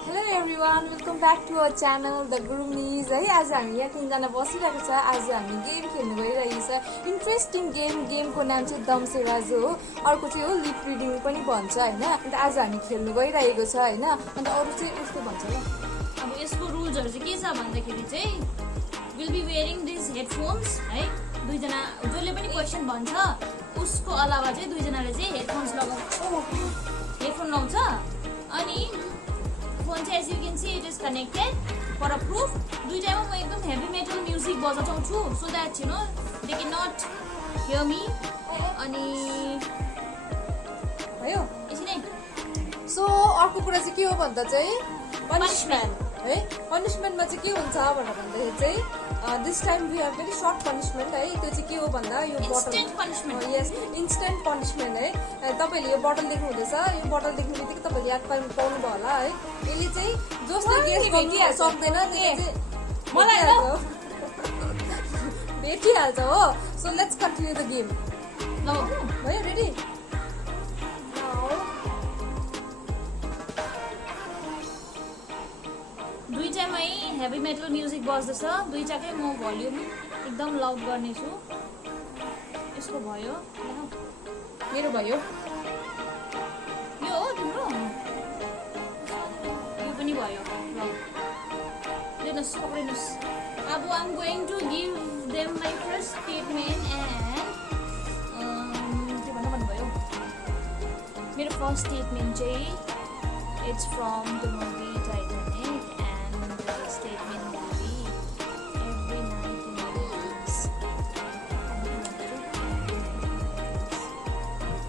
Hello everyone, welcome back to our channel the गुरुमिज है। आज हामी यहाँ 3 जना बसिरहेको छ। आज हामी गेम खेल्नु गइरहेको छ। इन्ट्रेस्टिङ गेमको नाम चाहिँ दमसेराज हो। अर्को चाहिँ हो लिप रिडिङ पनि भन्छ होइन। अन्त आज हामी खेल्नु गइरहेको छ होइन। अन्त अरू चाहिँ यस्तो भन्छ ल। अब यसको रुल्सहरू चाहिँ के छ भन्दाखेरि चाहिँ will be wearing this headphones है। दुईजना जसले पनि क्वेसन भन्छ उसको अलावा चाहिँ दुईजनाले चाहिँ हेडफोन्स हेडफोन लाउँछ। अनि फोन चाहिँ as you can see it is connected for a proof. दुईटामा म एकदम हेभी मेटल म्युजिक बजाउँछु so that you know they can not hear me. अनि भयो यसरी नै। सो अर्को कुरा चाहिँ के हो भन्दा चाहिँ पनिसमेन्ट है। पनिसमेन्टमा चाहिँ के हुन्छ भनेर भन्दाखेरि चाहिँ this time we have very short punishment है। त्यो चाहिँ के हो भन्दा यो instant punishment. Yes, instant punishment है। तपाईँले यो बोतल देख्नु हुँदैछ, यो बोतल देख्ने बित्तिकै तपाईँले याद पाउनुभयो होला है। यसले चाहिँ जसले गेस गर्नु सक्दैन भेटिहाल्छ हो। So let's continue the game. भयो रेडी? दुईटामै हेभी मेटल म्युजिक बज्दैछ। दुईटाकै म भोल्युम एकदम लाउड गर्नेछु। यसको भयो, मेरो भयो। यो हो तिम्रो, यो पनि भयो। लिनुहोस्, पक्रिनुहोस्। अब I am going to give them my first statement and के भन्नुभयो। मेरो फर्स्ट स्टेटमेन्ट चाहिँ it's from the movie Titanic and the statement movie every night in my dreams.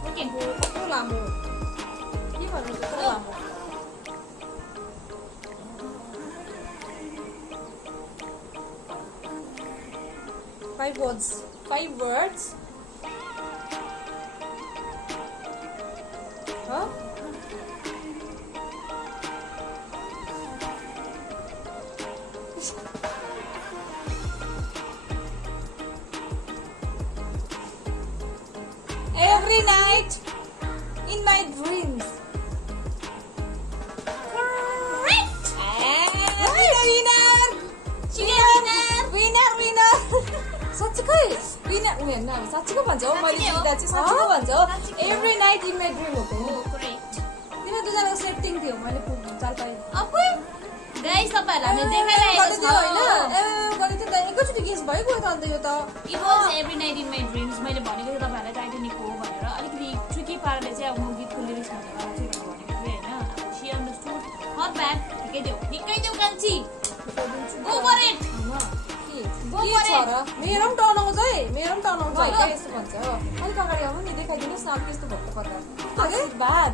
Okay, कस्तो लामो के भन्नु कस्तो लामो। 5 words. 5 words. Huh? Every night in my dreams. correct. Winner. साँच्चीकै विनर उनीहरू अब साँच्चीको भन्छ हो। मैले जित्दा चाहिँ साँच्चीको भन्छ हो। Every night in my dream हो। करेक्ट। तिमीहरू दुईजनाको सेटिङ थियो, मैले चाल पाएँ। गाइस तपाईहरुले देखाइरहेको छ होइन गरे थियो त एकैचोटि गेस भइगयो त। अन्त यो त it was every night in my dreams. मैले भनेको थिएँ तपाईहरुलाई टाइटानिक हो भनेर। अलिकति ट्रिकी पाराले चाहिँ अब म गीतको लिरिक्स भनेर चाहिँ भनेको थिएँ होइन। See understood not bad. ठिकै देऊ कान्छी। Go for it. मेरो पनि टर्न आउँछ है। मेरो पनि टर्न आउँछ है। यस्तो भन्छ हो। अलिक अगाडि आउनु नि, देखाइदिनुहोस् न अब कस्तो भएको कता। आशीर्वाद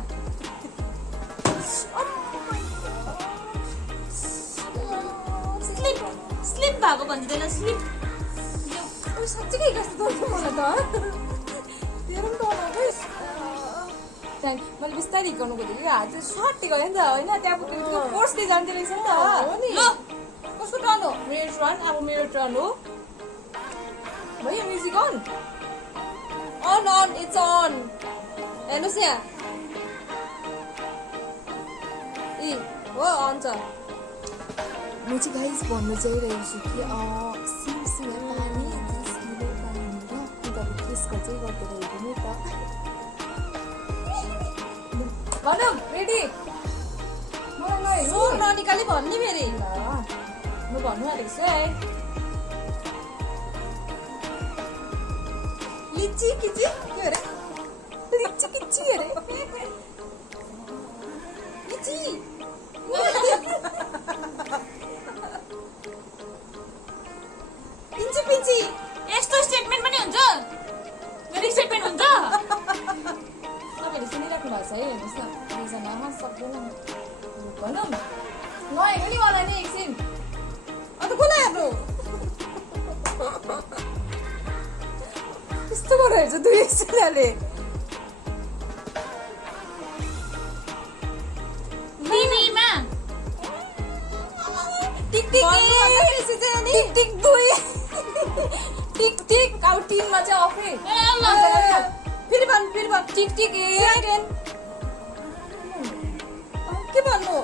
स्लिप भएको भन्छ त्यसलाई। स्लिप साँच्चीकै कस्तो गर्छु मलाई त। तेरो पनि टर्न आउँछ। त्यहाँदेखि मैले बिस्तारै गर्नु खोजेको कि हात चाहिँ सर्ट गयो नि त होइन। त्यहाँ पुग्यो फोर्सले जान्थ्यो रहेछ नि त हो नि। कसको टर्न हो? मेरो टर्न। अब मेरो टर्न हो। भयो म्युजिक अन इट्स अन। हेर्नुहोस् यहाँ ए हो अन छ। म चाहिँ गाइस भन्नु चाहिरहेको छु कि सिमसिम पानी जिस्किने पानी र उनीहरू त्यसको चाहिँ गर्दै रहेको नि त। भनौँ रेडी? मलाई स्वर ननिकाली भन्ने फेरि ल म भन्नु आँटेको छु है। लिची किची के अरे? लिची किची अरे? लिची पिन्ची पिन्ची यस्तो स्टेटमेन्ट पनि हुन्छ? मेरो स्टेटमेन्ट हुन्छ? तपाईँले सुनिराख्नु भएको छ है। हेर्नुहोस् न दुईजना सक्दैन भनौँ नहेर्नु नि मलाई नि एकछिन। अन्त कसलाई हेर्नु यस्तो गरेर हेर्छ दुई एकछिनले। टिभीमा टिक टिक टिक दुई टिक टिक अब टिममा चाहिँ अफै फेरि भन् टिक टिक के भन्नु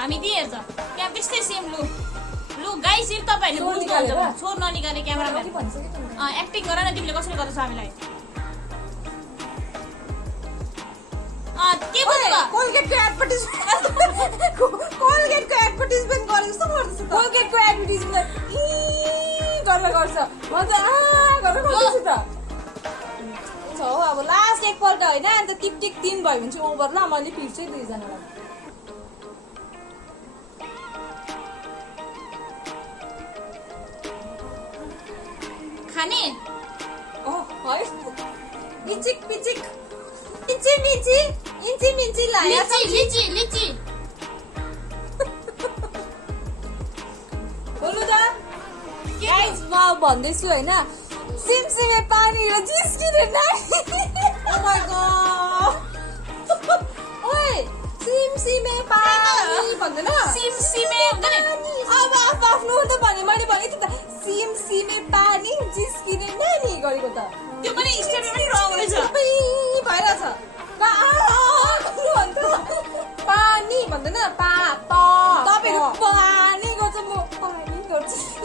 हामी दिएर त त्यहाँ त्यस्तै सेम लु लु गाइस इफ तपाईहरुले छोर बुझ्नुहुन्छ निकालेर? भने छोर ननिकाले क्यामेरामा के भन्छ कि तिमीले? एक्टिङ गर न तिमीले कसरी गर्छौ हामीलाई के ओए, भन्नु कोलगेटको एडभर्टिजमेन्ट गरे जस्तो गर्दैछ त कोलगेटको एडभर्टिजमेन्ट गरेर गर्छ म त गरेर गर्दैछु त छ हौ अब लास्ट एकपल्ट होइन अन्त टिक टिक 3 भयो भने चाहिँ ओभर ल मैले फिर्छु 2 जनालाई खाने है इचिक पिचिक इन्ची मिन्ची लाया लिची लिची बोल्नु त गाइस म भन्दैछु होइन सिमसिमे पानी र जिस्किने नानी ओ माय गॉड ओए सिमसिमे पानी भन्दैन सिमसिमे हुन्छ नि अब आफ्नो त भने मैले भने त सिमसिमे पानी जिस्किने नानी गरेको त त्यो पनि स्टेटमेन्ट पनि रङ रहेछ भइरहेछ पानी भन्दैन तपाईँहरू पानी गर्छ म पानी गर्छु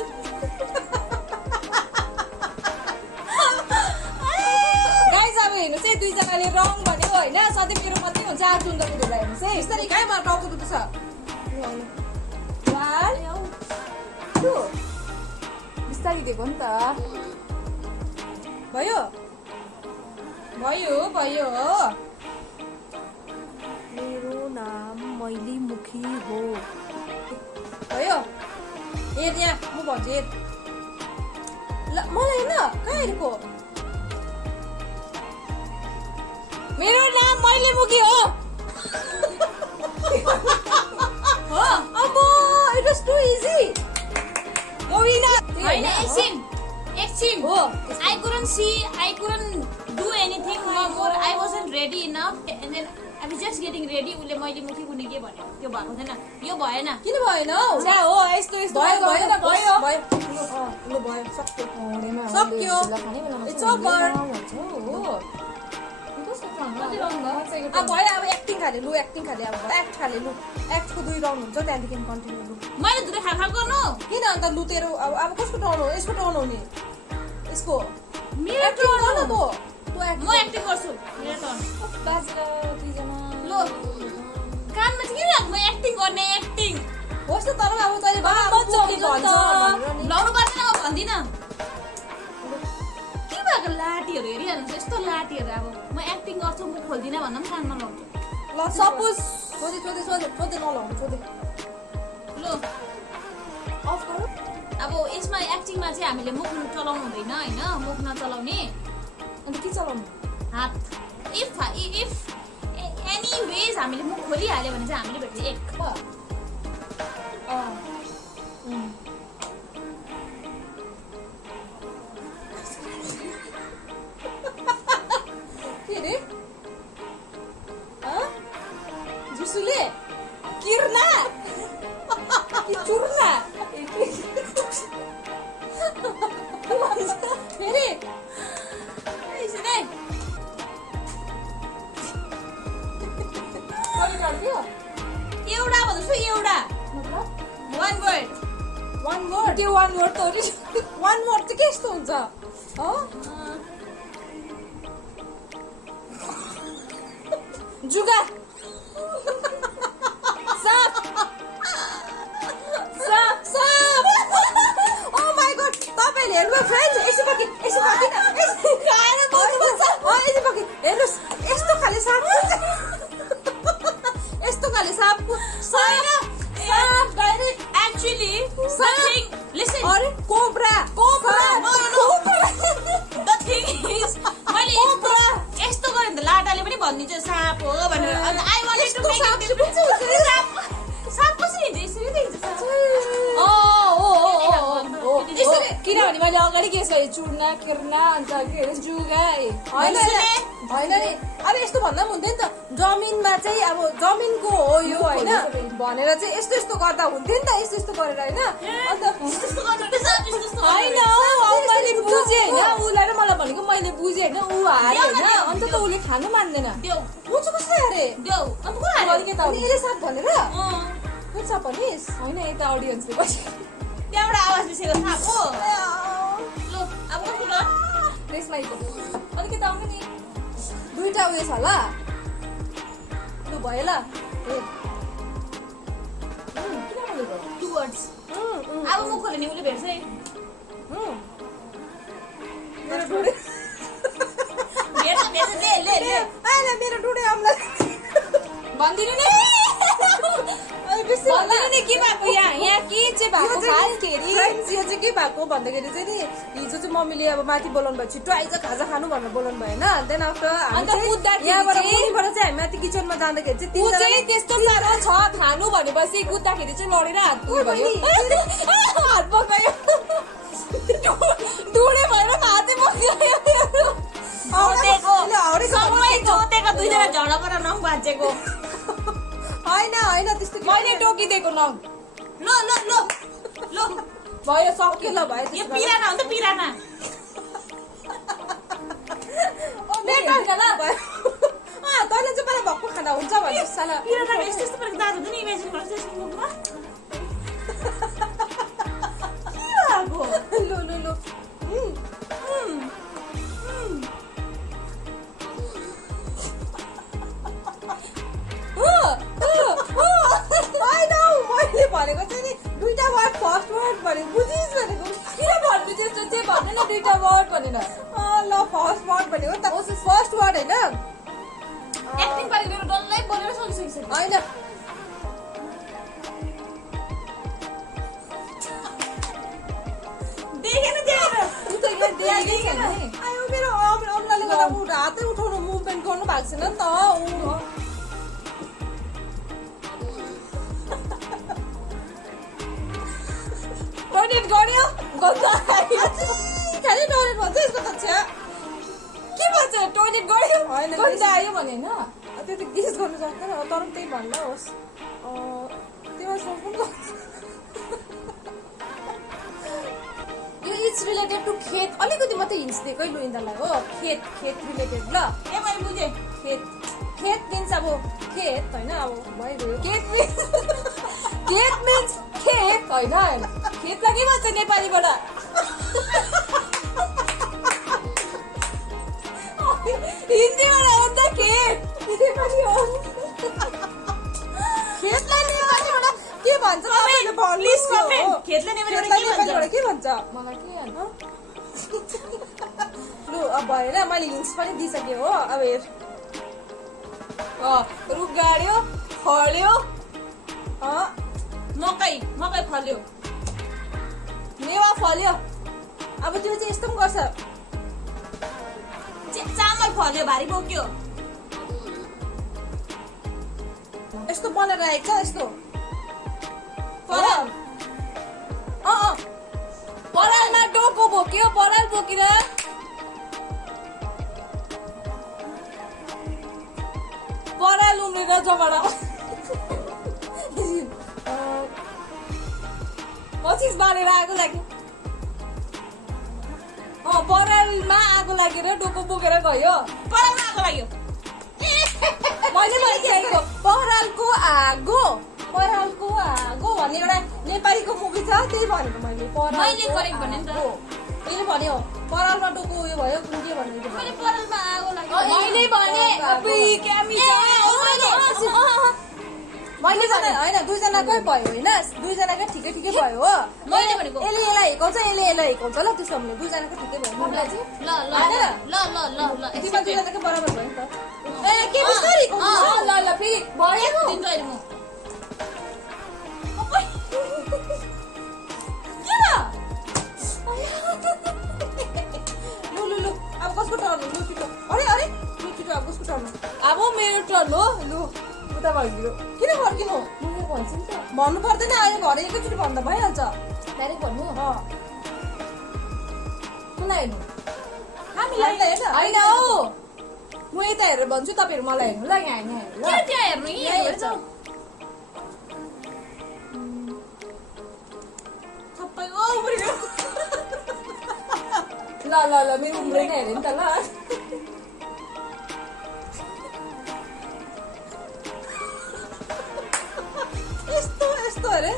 गाइस अब हेर्नुहोस् है 2 जनाले रङ भन्यो होइन सधैँ मेरो मात्रै हुन्छ आठ चुन्दको धुला हेर्नुहोस् है बिस्तारै गाई मलाई टाउको दुख्छ 1 2 बिस्तारै दिएको नि त भयो भयो भयो मेरो नाम मैली मुखी हो भयो हेर यहाँ म भन्छु हेर ल मलाई होइन कहाँ हेरेको मेरो नाम मैली मुखी हो हो अब इट वाज टु इजी गोविना होइन एकछिन हो I couldn't do anything more. I wasn't ready enough and then I was just getting ready. उसले मैले मुखी कुने के भन्यो त्यो भएको थिएन यो भएन किन भएन छ्या हो यस्तो यस्तो भयो भयो न भयो भयो भयो सक्यो सक्यो इट्स ओभर हो अब भयो अब एक्टिङ खाले लु एक्टिङ खाले अब एक्ट खाले लु एक्टको 2 राउन्ड हुन्छ त्यहाँदेखि कन्टिन्यू लु मैले दुई खा गर्नु किन अन्त लु तेरो अब कसको टर्न हो यसको टर्न हो नि यसको मेरो एक्टिङ turn गर्न हो। त म एक्टिङ गर्छु मेरो टर्न बाजेर 2 जना लो काममा चाहिँ किन म एक्टिङ गर्ने एक्टिङ होस् त तर अब तैले भन्छ लाउनु पर्दैन म भन्दिन के भएको लाटीहरू हेरिहाल्नु यस्तो लाटीहरू अब म एक्टिङ गर्छु म खोल्दिनँ भन्दा पनि कानमा लाउँछु ल सपोज सोधे नलाउनु सोधे लो अफ गरौ अब यसमा एक्टिङमा चाहिँ हामीले मुख चलाउनु हुँदैन होइन मुख नचलाउने अन्त के चलाउनु हात इफ एनी वेज हामीले मुख खोलिहाल्यो भने चाहिँ हामीले भेट्छ एक के रे जुसुले किर्ना कि चुर्ना फेरि यसरी एउटा भन्दैछु एउटा वान वर्ड त्यो वान वर्ड त हो नि वान वर्ड चाहिँ के यस्तो हुन्छ हो जुगा साप ओ माय गॉड तपाईले हेर्नु फ्रेन्ड्स यसो पकि खाएर बस्नुपर्छ यसो पकि हेर्नुस् यस्तो खाले साप यस्तो खाले साप डाइरेक्ट एक्चुअली something listen अरे कोब्रा the thing is मैले यस्तो गरे नि त लाटाले पनि भनिदिन्छ साप हो भनेर अनि I wanted to make it साप कसरी हिँड्छ यसरी देखिन्छ किनभने मैले अगाडि के छ चुर्ना किर्ना अन्त के अरे जुगा होइन नि अब यस्तो भन्दा पनि हुन्थ्यो नि त जमिनमा चाहिँ अब जमिनको हो यो होइन भनेर चाहिँ यस्तो यस्तो गर्दा हुन्थ्यो नि त यस्तो यस्तो गरेर होइन अन्त होइन मैले बुझेँ होइन उसलाई र मलाई भनेको मैले बुझेँ होइन ऊ हारे होइन अन्त त उसले खानु मान्दैन देऊ म चाहिँ कसरी हारे देऊ अन्त को हाल्यो यसले साथ भनेर कुछ पनिस होइन यता अडियन्सले पछि त्यहाँबाट आवाज निस्केको थाहा हो ल अब कस्तो ल त्यसमा अलिकति आउनु नि दुईटा उयो छ ल लु भयो ल किन बोलेको टु वर्ड्स अब मुख खोल्यो नि उसले भेट्छ है मेरो ढुँडे भेट्छ ले आइला मेरो ढुँडे आम्ला भनिदिनु नि भनिदिनु नि के भएको यहाँ के चाहिँ भएको खासखेरि यो चाहिँ के भएको भन्दाखेरि चाहिँ नि हिजो चाहिँ मम्मीले अब माथि बोलाउनु भयो छिट्टो आइज खाजा खानु भनेर बोलाउनु भयो होइन देन आफ्टर यहाँबाट मुनिबाट चाहिँ हामी माथि किचनमा जाँदाखेरि चाहिँ त्यस्तो साह्रो छ खानु भनेपछि कुद्दाखेरि चाहिँ लडेर हात भयो हात पकायो ढुँडे भएर हातै जोतेको दुईजना झगडा पर नङ भाँचेको होइन त्यस्तो मैले टोकिदिएको नङ ल भयो सक्यो ल भयो यो पिराना हो नि त पिराना तैँले चाहिँ मलाई भक्कु खाना हुन्छ भने साला पिराना यस्तो प्रकारको दाँत हुन्छ नि इमेजिन गर्छ यसको मुखमा के भएको लु मैले भनेको चाहिँ नि दुईटा वर्ड फर्स्ट वर्ड भनेको बुझिस् भनेको किन भन्नु त्यस्तो चाहिँ भन्नु न दुईटा वर्ड भनेर ल फर्स्ट वर्ड भनेको त फर्स्ट वर्ड होइन एक्टिङ पारेको डल्लै बोलेर सकिसक्यो होइन मेरो अम्लाले गर्दा हातै उठाउनु मुभमेन्ट गर्नु भएको छैन नि त टोइलेट गऱ्यो खालि टोइलेट भन्छ यसको त छ्या के भन्छ टोइलेट गऱ्यो होइन आयो भने होइन त्यो त गेस गर्नु सक्दैन तर त्यही भन्दा होस् त्यसमा सोच्नु यो इट्स रिलेटेड टु खेत अलिकति मात्रै हिन्स दिएकै लु इन्दालाई हो खेत रिलेटेड ल ए मैले बुझेँ खेत मिन्स अब खेत होइन अब भइगयो खेत मिन्स खेत होइन खेतलाई के भन्छ नेपालीबाट हिन्दीबाट हो नि त खेत नेपाली हो खेतलाई नेपालीबाट के भन्छ तपाईँले भन्नुहोस् न खेतलाई नेपालीबाट के भन्छ मलाई के लु अब भएन मैले हिन्स पनि दिइसकेँ हो अब हेर रुख गाड्यो फल्यो मकै फल्यो मेवा फल्यो अब त्यो चाहिँ यस्तो पनि गर्छ चामल फल्यो भारी बोक्यो यस्तो बनाएर राखेको छ यस्तो परालमा डोको बोक्यो पराल बोकेर पराल उम्रेर जबाट 25 बालेर आगो लाग्यो परालमा आगो लागेर डोको बोकेर गयो परालमा आगो लाग्यो मैले भनिसकेको परालको आगो भन्ने एउटा नेपालीको मुभी छ त्यही भनेको मैले करेक्ट भने नि त मैले भन्यो परालमा डोको उयो भयो के भन्ने मैले परालमा आगो लाग्यो मैले भने मैले भने होइन दुईजनाकै भयो होइन दुईजनाकै ठिकै भयो हो मैले भनेको यसले यसलाई हिर्काउँछ यसले हिर्काउँछ ल त्यसो भने दुईजनाको ठिकै भयो तिमीमा दुईजनाकै बराबर भयो नि त ए के बिस्तारै ल फेरि भयो लु अब कसको टर्न हो लु छिटो अरे लु छिटो अब कसको टर्न हो अब मेरो टर्न हो लु उता भइदियो किन फर्किनु मैले भन्छु नि त भन्नु पर्दैन अहिले घर एकैचोटि भन्दा भइहाल्छ डाइरेक्ट भन्नु कुनलाई हेर्नु हामीलाई होइन हो म यता हेरेर भन्छु तपाईँहरू मलाई हेर्नु ल यहाँ हेर्नु ल मेरो उम्रेन हेरे नि त ल यस्तो अरे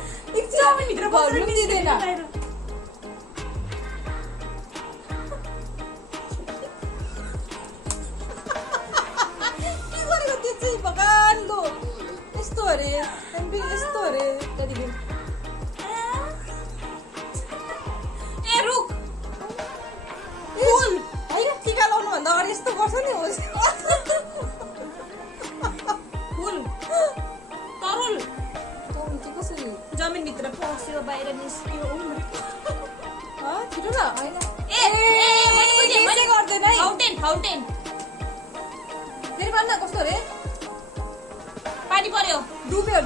चाउमिनभित्र भन्नु दिँदैन के गरेको त्यो चाहिँ भगवान लो यस्तो अरे त्यहाँदेखि यस्तो अरे त्यहाँदेखि ए रुक फुल होइन टिका लाउनु भन्दा अगाडि यस्तो गर्छ नि हो फुल तरुल चाहिँ कसरी जमिनभित्र पस्यो बाहिर निस्क्यो छिटो न होइन मैले गर्दैन है फाउन्टेन फेरि भन्न कस्तो अरे पानी पर्यो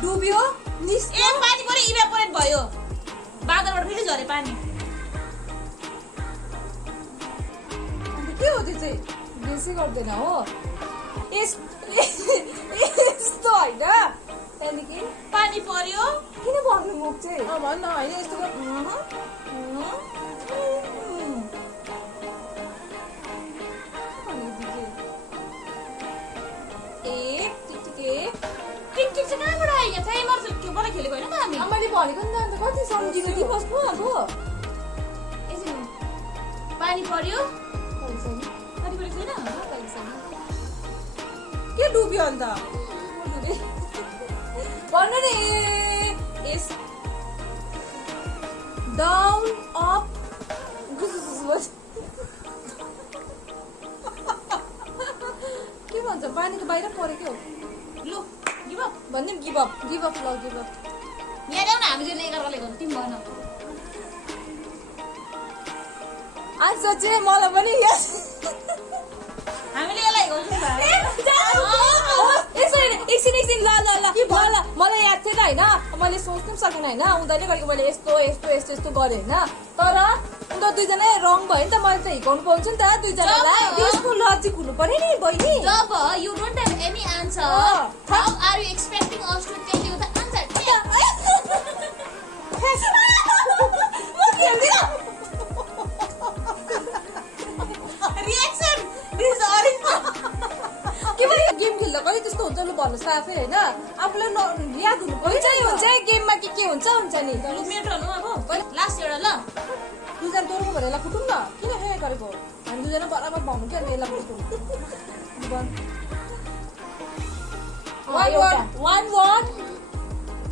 डुब्यो निस्क्यो पानी पर्यो इभेपोरेट भयो बादलबाट फेरि झरे पानी अन्त के हो त्यो चाहिँ बेसी गर्दैन हो यस्तो होइन त्यहाँदेखि पानी पर्यो किन भन्नु मुख चाहिँ भन्न होइन यस्तो टिकटिक चाहिँ कहाँबाट आयो चाहिँ मर्केबाट खेलेको होइन त हामी मैले भनेको नि त अन्त कति सम्झिनु कि बस्नु अब एकछिन पानी पर्यो पानी परेको छैन के डुब्यो अन्त भन्नु नि यस डाउन अप के भन्छ पानीको बाहिर परेको लु गिभ अप भन्ने गिभ अप ल गिभ अप यहाँ ल्याउ न हामी दुईले एघारले गर्नु तिमी भन आन्सर चाहिँ मलाई पनि यस हामीले यसलाई एकछिन ल मलाई याद थिएन होइन मैले सोच्नु पनि सकेन होइन उनीहरूले गरेको मैले यस्तो गरेँ होइन तर उनीहरू दुईजना रङ भयो नि त मैले त हिर्काउनु पाउँछु नि त दुईजनालाई त्यसको लजिक हुनु पर्यो नि बहिनी जब you don't have any answer how are you expecting us to tell you the answer reaction this is original के भयो गेम खेल्दा कहिले त्यस्तो हुन्छ लु भन्नुहोस् त आफै होइन आफूलाई याद हुनु पर्यो हुन्छ गेममा के हुन्छ नि लु मेरो टर्न हो अब लास्ट एउटा ल दुईजना तोर्को भनेर फुटौँ न किन हे गरेको हामी दुईजना बराबर भन्नु क्या यसलाई फुटौँ वान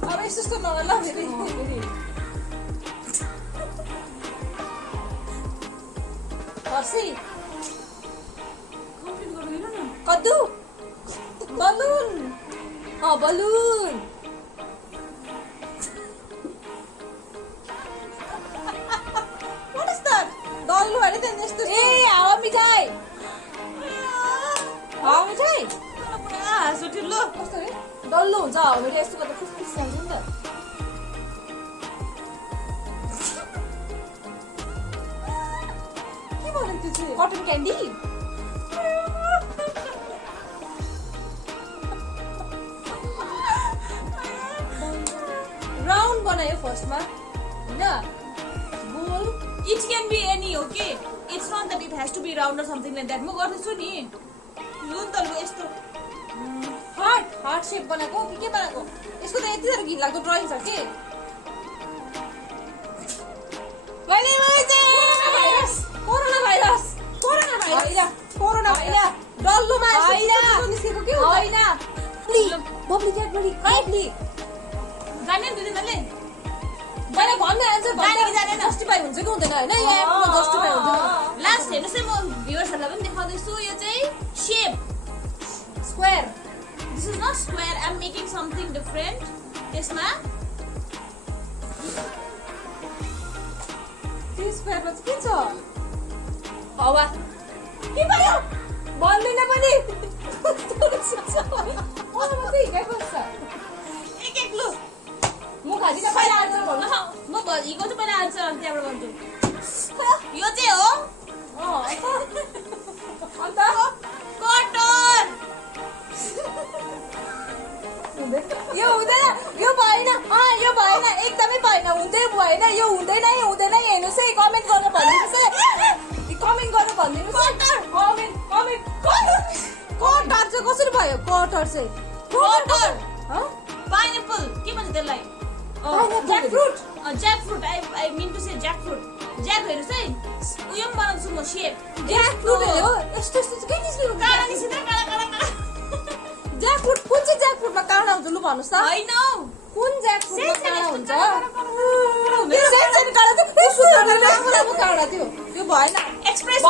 अब यस्तो नगर्ला फेरि हर्सी कम्प्लिट गर्दैन न कद्दु balloon balloon What is that? डल्लो होइन त्यहाँदेखि यस्तो ए हावा मिठाई हाँस उठ्यो ल कस्तो अरे डल्लो हुन्छ हावा मिठाई यस्तो गर्दा खुसखुस जान्छ नि त के भन्यो त्यो चाहिँ कटन क्यान्डी राउन्ड बनायो फर्स्टमा होइन goal it can be any okay it's not that it has to be round or something like that म गर्दैछु नि लु त लु यस्तो हार्ट शेप बनाएको के बनाएको यसको त यति साह्रो घिनलाग्दो ड्रइङ छ के कोरोना भाइरस डल्लोमा निस्केको के होइन बब्ली क्याडबरी बब्ली जाने नि दुईजनाले मैले भन्ने आन्सर जाने कि जानेन? जस्टिफाई हुन्छ कि हुँदैन होइन यहाँ जस्टिफाई हुँदैन लास्ट हेर्नुहोस् है म भ्युअर्सहरूलाई पनि देखाउँदैछु यो चाहिँ shape square this is not square I am making something different त्यसमा त्यो स्क्वायरमा चाहिँ के छ हावा के भयो भन्दैन पनि मात्रै हिँडेको छ एक लु म खाली त पहिला आन्सर भन्नु म हिँडेको चाहिँ पहिला आन्सर अनि त्यहाँबाट भन्छु यो चाहिँ हो अन्त कटन यो हुँदैन यो भएन यो भएन एकदमै भएन हुँदै भएन यो हुँदैन हेर्नुहोस् है कमेन्ट गरेर भनिदिनुहोस् है कमेन्ट गरेर भनिदिनुहोस् कमेन्ट कटर चाहिँ कसरी भयो कटर चाहिँ कटर पाइनएप्पल के भन्छ त्यसलाई Jackfruit. Jackfruit. I mean to say jackfruit. Jack हेर्नुस् है उयो पनि बनाउँछु म सेप Jackfruit हो यस्तो यस्तो के निस्केको काला निस्किँदा काला काला काला Jackfruit कुन चाहिँ jackfruitमा काँडा हुन्छ लु भन्नुस् त होइन कुन jackfruitमा काँडा हुन्छ सेन्सेनी काँडा त राम्रो काँडा थियो यो भएन express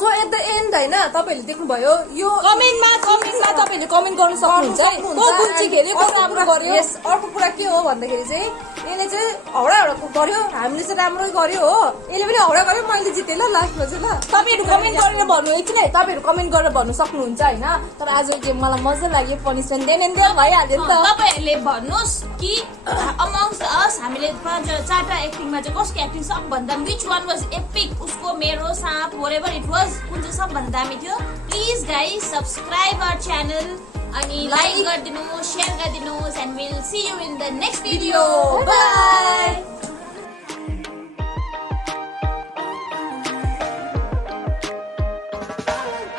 so at the end हैन तपाईहरुले देख्नुभयो यो कमेन्टमा तपाईहरुले कमेन्ट गर्न सक्नुहुन्छ है को कुन चाहिँ खेल्यो को राम्रो गर्यो यस अर्को कुरा के हो भन्दाखेरि चाहिँ यसले चाहिँ हौडा गर्यो हामीले चाहिँ राम्रो गर्यो हो यसले पनि हौडा गर्यो मैले जिते ल लास्टमा चाहिँ ल तपाईहरु कमेन्ट गरेर भन्नु एकछिन है तपाईहरु कमेन्ट गरेर भन्नु सक्नुहुन्छ हैन तर आज यो गेम मलाई मजा लाग्यो पनिशमेन्ट देन भइहाल्यो नि त तपाईहरुले भन्नुस् कि अमंग्स अस हामीले चारटा एक्टिङमा चाहिँ कसको एक्टिङ सबभन्दा which one was epic उसको मेरो साप whatever it was कुन चाहिँ सबभन्दा दामी थियो please guys subscribe our channel अनि लाइक गरिदिनु शेयर गरिदिनु and we'll see you in the next video. Bye.